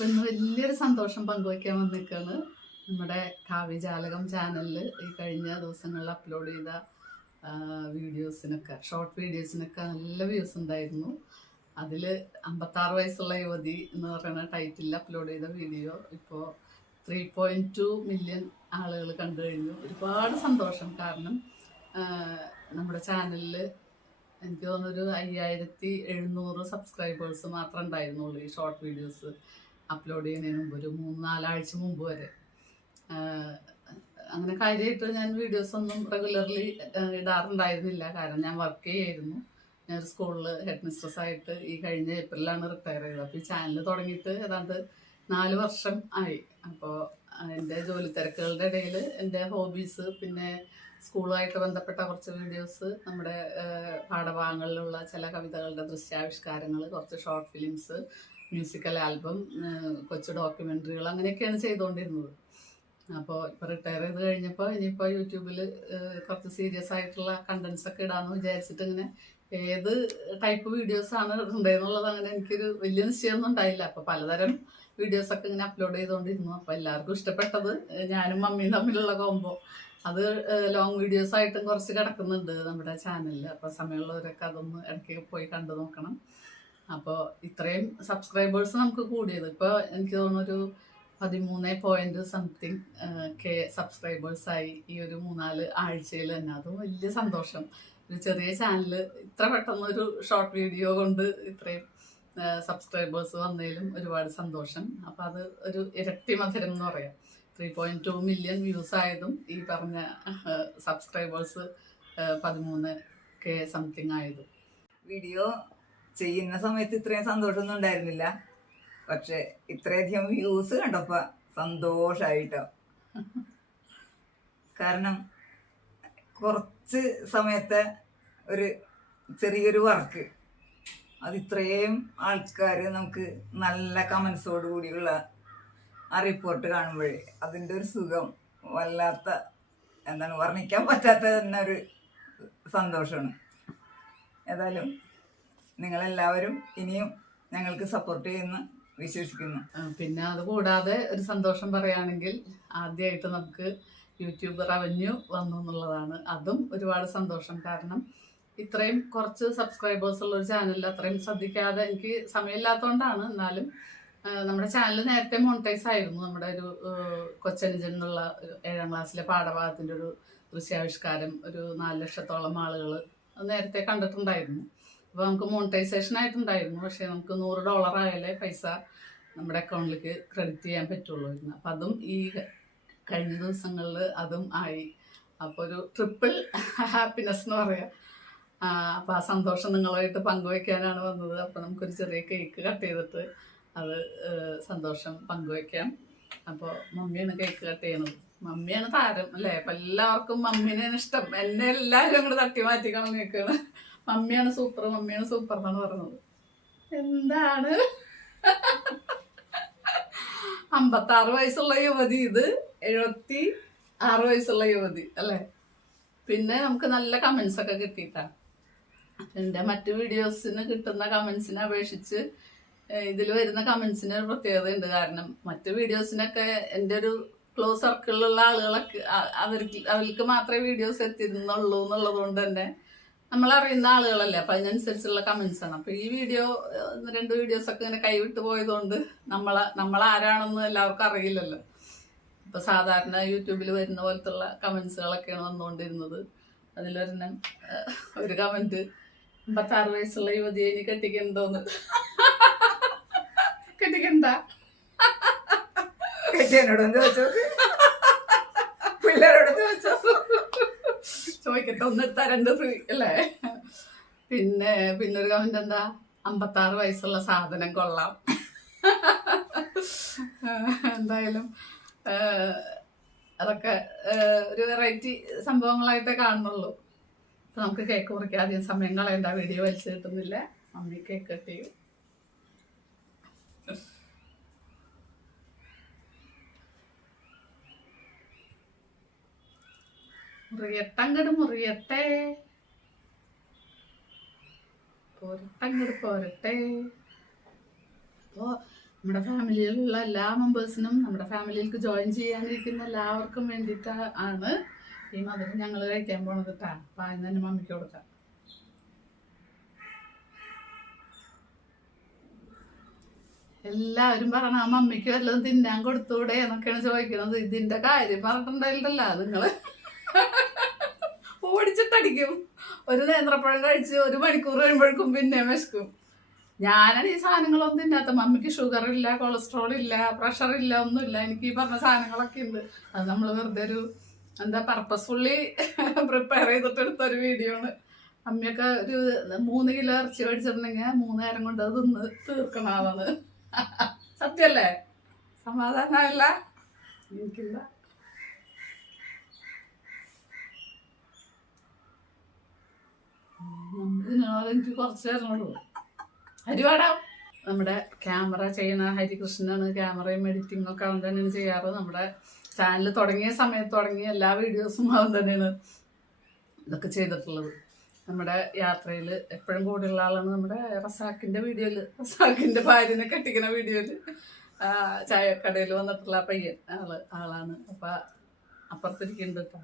അപ്പൊ ഇന്ന് വലിയൊരു സന്തോഷം പങ്കുവയ്ക്കാൻ വന്നിരിക്കുകയാണ്. നമ്മുടെ കാവ്യജാലകം ചാനലിൽ ഈ കഴിഞ്ഞ ദിവസങ്ങളിൽ അപ്ലോഡ് ചെയ്ത വീഡിയോസിനൊക്കെ ഷോർട്ട് വീഡിയോസിനൊക്കെ നല്ല വ്യൂസ് ഉണ്ടായിരുന്നു. അതിൽ അമ്പത്താറ് വയസ്സുള്ള യുവതി എന്ന് പറയുന്ന ടൈറ്റിൽ അപ്ലോഡ് ചെയ്ത വീഡിയോ ഇപ്പോൾ ത്രീ പോയിന്റ് ടു മില്യൺ ആളുകൾ കണ്ടു കഴിഞ്ഞു. ഒരുപാട് സന്തോഷം. കാരണം നമ്മുടെ ചാനലിൽ എനിക്ക് തോന്നുന്നൊരു അയ്യായിരത്തി എഴുന്നൂറ് സബ്സ്ക്രൈബേഴ്സ് മാത്രമേ ഉണ്ടായിരുന്നുള്ളൂ ഈ ഷോർട്ട് വീഡിയോസ് അപ്ലോഡ് ചെയ്യുന്നതിന് മുമ്പ് ഒരു മൂന്ന് നാലാഴ്ച മുമ്പ് വരെ. അങ്ങനെ കാര്യമായിട്ട് ഞാൻ വീഡിയോസ് ഒന്നും റെഗുലർലി ഇടാറുണ്ടായിരുന്നില്ല. കാരണം ഞാൻ വർക്ക് ചെയ്യായിരുന്നു. ഞാൻ ഒരു സ്കൂളിൽ ഹെഡ് മിസ്ട്രസ് ആയിട്ട് ഈ കഴിഞ്ഞ ഏപ്രിലാണ് റിട്ടയർ ചെയ്തത്. അപ്പോൾ ഈ ചാനൽ തുടങ്ങിയിട്ട് ഏതാണ്ട് നാല് വർഷം ആയി. അപ്പോൾ എന്റെ ജോലി തിരക്കുകളുടെ ഇടയിൽ എന്റെ ഹോബീസ് പിന്നെ സ്കൂളുമായിട്ട് ബന്ധപ്പെട്ട കുറച്ച് വീഡിയോസ് നമ്മുടെ പാഠഭാഗങ്ങളിലുള്ള ചില കവിതകളുടെ ദൃശ്യാവിഷ്കാരങ്ങൾ കുറച്ച് ഷോർട്ട് ഫിലിംസ് മ്യൂസിക്കൽ ആൽബം കൊച്ചു ഡോക്യുമെന്ററികൾ അങ്ങനെയൊക്കെയാണ് ചെയ്തുകൊണ്ടിരുന്നത്. അപ്പോൾ ഇപ്പോൾ റിട്ടയർ ചെയ്ത് കഴിഞ്ഞപ്പോൾ ഇനിയിപ്പോൾ യൂട്യൂബിൽ കുറച്ച് സീരിയസ് ആയിട്ടുള്ള കണ്ടൻസ് ഒക്കെ ഇടാമെന്ന് വിചാരിച്ചിട്ട് ഇങ്ങനെ ഏത് ടൈപ്പ് വീഡിയോസ് ആണ് എന്നുള്ളത് അങ്ങനെ എനിക്കൊരു വലിയ നിശ്ചയമൊന്നും ഉണ്ടായില്ല. അപ്പോൾ പലതരം വീഡിയോസ് ഒക്കെ ഇങ്ങനെ അപ്ലോഡ് ചെയ്തുകൊണ്ടിരുന്നു. അപ്പോൾ എല്ലാവർക്കും ഇഷ്ടപ്പെട്ടത് ഞാനും മമ്മിയും തമ്മിലുള്ള കോമ്പോ അത് ലോങ് വീഡിയോസ് ആയിട്ടും കുറച്ച് കിടക്കുന്നുണ്ട് നമ്മുടെ ചാനലിൽ അപ്പോൾ സമയമുള്ളവരൊക്കെ അതൊന്ന് ഇടയ്ക്ക് പോയി കണ്ടു നോക്കണം. അപ്പോൾ ഇത്രയും സബ്സ്ക്രൈബേഴ്സ് നമുക്ക് കൂടിയത്. ഇപ്പോൾ എനിക്ക് തോന്നുന്നൊരു പതിമൂന്ന് പോയിന്റ് സംതിങ് കെ സബ്സ്ക്രൈബേഴ്സായി ഈ ഒരു മൂന്നാൽ ആഴ്ചയിൽ തന്നെ. അതും വലിയ സന്തോഷം. ഒരു ചെറിയ ചാനൽ ഇത്ര പെട്ടെന്ന് ഒരു ഷോർട്ട് വീഡിയോ കൊണ്ട് ഇത്രയും സബ്സ്ക്രൈബേഴ്സ് വന്നതിലും ഒരുപാട് സന്തോഷം. അപ്പോൾ അത് ഒരു ഇരട്ടി മധുരം എന്ന് പറയാം. Three point two million views ആയതും ഈ പറഞ്ഞ സബ്സ്ക്രൈബേഴ്സ് പതിമൂന്ന് കെ സംതിങ് ആയതും. വീഡിയോ ചെയ്യുന്ന സമയത്ത് ഇത്രയും സന്തോഷമൊന്നും ഉണ്ടായിരുന്നില്ല. പക്ഷെ ഇത്രയധികം വ്യൂസ് കണ്ടപ്പ സന്തോഷായിട്ടോ. കാരണം കുറച്ച് സമയത്തെ ഒരു ചെറിയൊരു വർക്ക്. അത് ഇത്രയും ആൾക്കാർ നമുക്ക് നല്ല കമൻസോട് കൂടിയുള്ള ആ റിപ്പോർട്ട് കാണുമ്പോഴേ അതിന്റെ ഒരു സുഖം വല്ലാത്ത എന്താണ് വർണിക്കാൻ പറ്റാത്ത തന്നെ ഒരു സന്തോഷമാണ്. ഏതായാലും നിങ്ങളെല്ലാവരും ഇനിയും ഞങ്ങൾക്ക് സപ്പോർട്ട് ചെയ്യുന്ന വിശ്വസിക്കുന്നു. പിന്നെ അതുകൂടാതെ ഒരു സന്തോഷം പറയുകയാണെങ്കിൽ ആദ്യമായിട്ട് നമുക്ക് യൂട്യൂബ് റവന്യൂ വന്നു എന്നുള്ളതാണ്. അതും ഒരുപാട് സന്തോഷം. കാരണം ഇത്രയും കുറച്ച് സബ്സ്ക്രൈബേഴ്സ് ഉള്ള ഒരു ചാനലിൽ അത്രയും ശ്രദ്ധിക്കാതെ എനിക്ക് സമയമില്ലാത്തതുകൊണ്ടാണ്. എന്നാലും നമ്മുടെ ചാനൽ നേരത്തെ മോണിറ്റൈസ് ആയിരുന്നു. നമ്മുടെ ഒരു കൊച്ചനുജൻ എന്നുള്ള ഏഴാം ക്ലാസ്സിലെ പാഠഭാഗത്തിന്റെ ഒരു ദൃശ്യാവിഷ്കാരം ഒരു നാല് ലക്ഷത്തോളം ആളുകൾ നേരത്തെ കണ്ടിട്ടുണ്ടായിരുന്നു. അപ്പോൾ നമുക്ക് മോണിറ്റൈസേഷൻ ആയിട്ടുണ്ടായിരുന്നു. പക്ഷേ നമുക്ക് നൂറ് ഡോളർ ആയാലേ പൈസ നമ്മുടെ അക്കൗണ്ടിലേക്ക് ക്രെഡിറ്റ് ചെയ്യാൻ പറ്റുള്ളൂ എന്ന് അപ്പം അതും ഈ കഴിഞ്ഞ ദിവസങ്ങളിൽ അതും ആയി. അപ്പോൾ ഒരു ട്രിപ്പിൾ ഹാപ്പിനെസ് എന്ന് പറയാം. അപ്പോൾ ആ സന്തോഷം നിങ്ങളുമായിട്ട് പങ്കുവയ്ക്കാനാണ് വന്നത്. അപ്പോൾ നമുക്കൊരു ചെറിയ കേക്ക് കട്ട് ചെയ്തിട്ട് അത് സന്തോഷം പങ്കുവയ്ക്കാം അപ്പോൾ മമ്മിയാണ് കേക്ക് കട്ട് ചെയ്യണത് മമ്മിയാണ് താരം അല്ലേ? അപ്പം എല്ലാവർക്കും മമ്മീനെയാണ് ഇഷ്ടം. എന്നെ എല്ലാവരും അങ്ങോട്ട് തട്ടി മാറ്റിക്കണം കളഞ്ഞേക്കാണ് മമ്മിയാണ് സൂപ്പർ മമ്മിയാണ് സൂപ്പർ എന്നാണ് പറഞ്ഞത്. എന്താണ്? അമ്പത്താറ് വയസ്സുള്ള യുവതി ഇത്. എഴുപത്തി ആറ് വയസ്സുള്ള യുവതി അല്ലേ? പിന്നെ നമുക്ക് നല്ല കമന്റ്സ് ഒക്കെ കിട്ടിയിട്ടാണ് എന്റെ മറ്റു വീഡിയോസിന് കിട്ടുന്ന കമന്റ്സിനെ അപേക്ഷിച്ച് ഇതിൽ വരുന്ന കമന്റ്സിന് ഒരു പ്രത്യേകതയുണ്ട്. കാരണം മറ്റു വീഡിയോസിനൊക്കെ എന്റെ ഒരു ക്ലോസ് സർക്കിളിലുള്ള ആളുകളൊക്കെ അവർക്ക് അവർക്ക് മാത്രമേ വീഡിയോസ് എത്തിയിരുന്നുള്ളൂ എന്നുള്ളത് കൊണ്ട് തന്നെ നമ്മൾ അറിയുന്ന ആളുകളല്ലേ? അപ്പം അതിനനുസരിച്ചുള്ള കമന്റ്സ് ആണ്. അപ്പം ഈ വീഡിയോ രണ്ട് വീഡിയോസ് ഒക്കെ ഇങ്ങനെ കൈവിട്ട് പോയതുകൊണ്ട് നമ്മളെ നമ്മൾ ആരാണെന്ന് എല്ലാവർക്കും അറിയില്ലല്ലോ. ഇപ്പൊ സാധാരണ യൂട്യൂബിൽ വരുന്ന പോലത്തുള്ള കമന്റ്സുകളൊക്കെയാണ് വന്നുകൊണ്ടിരുന്നത്. അതിലൊരെണ്ണം ഒരു കമന്റ് അമ്പത്താറ് വയസ്സുള്ള യുവതിയെ ഇനി കെട്ടിക്കണ്ടോന്ന് കെട്ടിക്കണ്ട. കെട്ടിയനോടൊന്ന് ചോദിച്ചോ? പിള്ളേരോടൊന്ന് ചോദിച്ചോ? ചോദിക്കട്ടെ ഒന്ന് തരണ്ട് ഫ്രീ അല്ലേ? പിന്നെ പിന്നൊരു കമന്റ് എന്താ? അമ്പത്താറ് വയസ്സുള്ള സാധനം കൊള്ളാം. എന്തായാലും അതൊക്കെ ഒരു വെറൈറ്റി സംഭവങ്ങളായിട്ടേ കാണുന്നുള്ളൂ. അപ്പൊ നമുക്ക് കേക്ക് മുറിക്കാൻ അധികം സമയം കളയണ്ട വീഡിയോ വലിച്ചു കിട്ടുന്നില്ല. മമ്മി കേക്ക് കട്ട് ചെയ്യും. മുറിയട്ടങ്ങട് മുറിയട്ടെ പോരട്ടങ്ങട് പോരട്ടെ അപ്പോൾ നമ്മുടെ ഫാമിലിയിലുള്ള എല്ലാ മെമ്പേഴ്സിനും നമ്മുടെ ഫാമിലിയിലേക്ക് ജോയിൻ ചെയ്യാനിരിക്കുന്ന എല്ലാവർക്കും വേണ്ടിയിട്ട് ആണ് ഈ മധുരം ഞങ്ങൾ കഴിക്കാൻ പോണത് കേട്ടാ അപ്പം അതിന് തന്നെ മമ്മിക്ക് കൊടുക്കാം. എല്ലാവരും പറയണ ആ മമ്മിക്ക് വല്ലതും തിന്നാൻ കൊടുത്തൂടെ? എന്നൊക്കെയാണ് ചോദിക്കുന്നത്. ഇതിന്റെ കാര്യം പറഞ്ഞിട്ടുണ്ടായിട്ടല്ല നിങ്ങൾ. ഓടിച്ചിട്ടടിക്കും. ഒരു നേന്ത്രപ്പഴം കഴിച്ച് ഒരു മണിക്കൂർ കഴിയുമ്പോഴേക്കും പിന്നെ വിശക്കും. ഞാനാണ് ഈ സാധനങ്ങളൊന്നും ഇല്ലാത്ത മമ്മിക്ക് ഷുഗർ ഇല്ല കൊളസ്ട്രോൾ ഇല്ല പ്രഷർ ഇല്ല ഒന്നുമില്ല. എനിക്ക് ഈ പറഞ്ഞ സാധനങ്ങളൊക്കെ ഉണ്ട്. അത് നമ്മൾ വെറുതെ ഒരു എന്താ പർപ്പസ്ഫുള്ളി പ്രിപ്പയർ ചെയ്തിട്ടെടുത്ത ഒരു വീഡിയോ ആണ്. അമ്മയൊക്കെ ഒരു മൂന്ന് കിലോ ഇറച്ചി മേടിച്ചിട്ടുണ്ടെങ്കിൽ മൂന്ന് നേരം കൊണ്ട് അത് തിന്ന് തീർക്കണ സത്യല്ലേ സമാധാനമല്ല എനിക്കില്ല. എനിക്ക് കുറച്ച് തരണുള്ളൂ ഹരിവാടാ നമ്മുടെ ക്യാമറ ചെയ്യുന്ന ഹരികൃഷ്ണനാണ് ക്യാമറയും എഡിറ്റിംഗ് ഒക്കെ അവൻ തന്നെയാണ് ചെയ്യാറ്. നമ്മുടെ ചാനൽ തുടങ്ങിയ സമയത്ത് തുടങ്ങിയ എല്ലാ വീഡിയോസും അവൻ തന്നെയാണ് ഇതൊക്കെ ചെയ്തിട്ടുള്ളത്. നമ്മുടെ യാത്രയിൽ എപ്പോഴും കൂടെയുള്ള ആളാണ് നമ്മുടെ റസാക്കിന്റെ വീഡിയോയിൽ റസാക്കിന്റെ ഭാര്യനെ കെട്ടിക്കുന്ന വീഡിയോയിൽ ചായക്കടയിൽ വന്നിട്ടുള്ള പയ്യൻ ആൾ ആളാണ്. അപ്പം അപ്പുറത്തിരിക്കുന്നുണ്ട് കേട്ടോ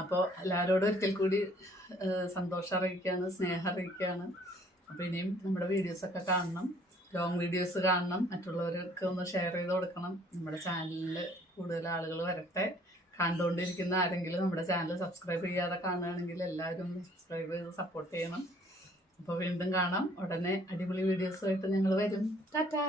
അപ്പോൾ എല്ലാവരോടും ഒരിക്കൽ കൂടി സന്തോഷം അറിയിക്കുകയാണ് സ്നേഹം അറിയിക്കുകയാണ് അപ്പോൾ ഇനിയും നമ്മുടെ വീഡിയോസൊക്കെ കാണണം. ലോങ് വീഡിയോസ് കാണണം. മറ്റുള്ളവർക്ക് ഒന്ന് ഷെയർ ചെയ്ത് കൊടുക്കണം. നമ്മുടെ ചാനലിൽ കൂടുതൽ ആളുകൾ വരട്ടെ. കണ്ടുകൊണ്ടിരിക്കുന്ന ആരെങ്കിലും നമ്മുടെ ചാനൽ സബ്സ്ക്രൈബ് ചെയ്യാതെ കാണുകയാണെങ്കിൽ എല്ലാവരും സബ്സ്ക്രൈബ് ചെയ്ത് സപ്പോർട്ട് ചെയ്യണം. അപ്പോൾ വീണ്ടും കാണാം. ഉടനെ അടിപൊളി വീഡിയോസുമായിട്ട് ഞങ്ങൾ വരും. ടാറ്റാ!